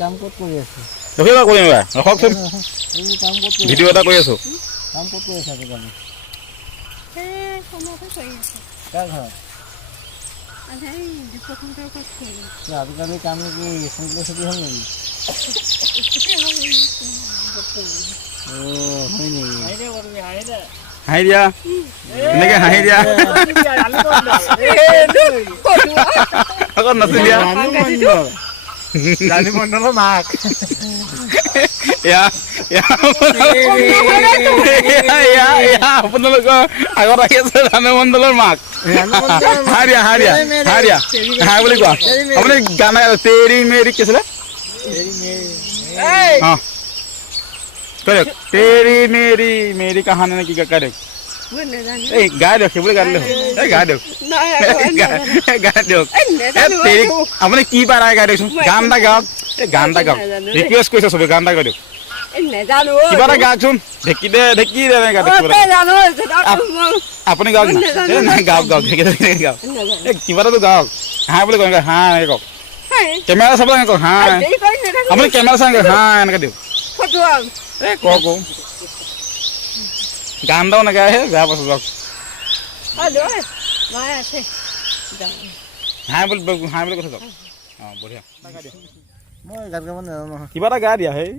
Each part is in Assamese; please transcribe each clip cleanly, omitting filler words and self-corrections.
কাম ক'ত কৰি আছে? ৰখিবা কৰিম ৰখকচোন কাম ক'ত কৰি ভিডিঅ' এটা কৰি আছো কাম ক'ত কৰি আছে আজিকালি? কাৰ ঘৰত? আজিকালি কাম কি সোনকালে ছুটি হ'ল নেকি? হয় নেকি? হাঁহি দিয়া এনেকে হাঁহি দিয়া আকৌ নাচি দিয়া ৰাণী মণ্ডলৰ মাক আপোনালোকৰ আগত আহি আছে ৰাণী মণ্ডলৰ মাক হাঁহ দিয়া হাঁহ দিয়া হাঁহ দিয়া হাঁহ বুলি কোৱা আপুনি গান তেৰি মেৰি কি আছিলে তেৰি মেৰি মেৰি কাহানী নে কি গাই দিয়ক এই গাই দিয়ক সেইবুলি গাই দিলে এই গাই দিয়ক গাই দিয়ক আপুনি কি পায় গাই দিয়কচোন গান এটা গাওক এই গান এটা গাওক ৰিকুৱেষ্ট কৰিছে চবে গান এটা গাই দিয়ক কিবা এটা গাওকচোন ঢেঁকি দে ঢেঁকি দে গাই দিয়ক আপুনি গাওক গাওক গাওক ঢেঁকি দে গাওক এই কিবা এটাতো গাওক হাঁহ বুলি কয় হাঁহ এনেকৈ কওক কেমেৰা চাব লাগে কওক হাঁহ আপুনি কেমেৰা চাই হাঁহ এনেকৈ দিয়ক এই কওক গান এটাও নাগায় বেয়া পাইছো যাওক হাঁহ বুলি কথা যাওক অঁ বঢ়িয়া মই গান গাব নাজানো নহয়। কিবা এটা গাই দিয়া হেই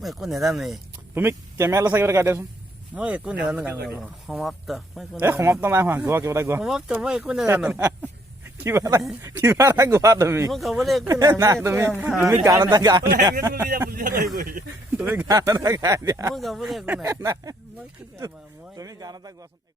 মই একো নাজানোৱেই। তুমি কেমেৰা চাই কিবা গাই দিয়াচোন মই একো নাজানো গান গাব। সমাপ্ত এই সমাপ্ত নাই হোৱা গোৱা কিবা এটা গোৱা সমাপ্ত মই একো নাজানো। কিবা এটা গোৱা তুমি মই গাবলৈ একো নাই তুমি গান এটা গাই দিয়া তুমি গান এটা গাই দিয়া মই গাবলৈ একো নাই। মই কি গাম আৰু? তুমি গান এটা গোৱাচোন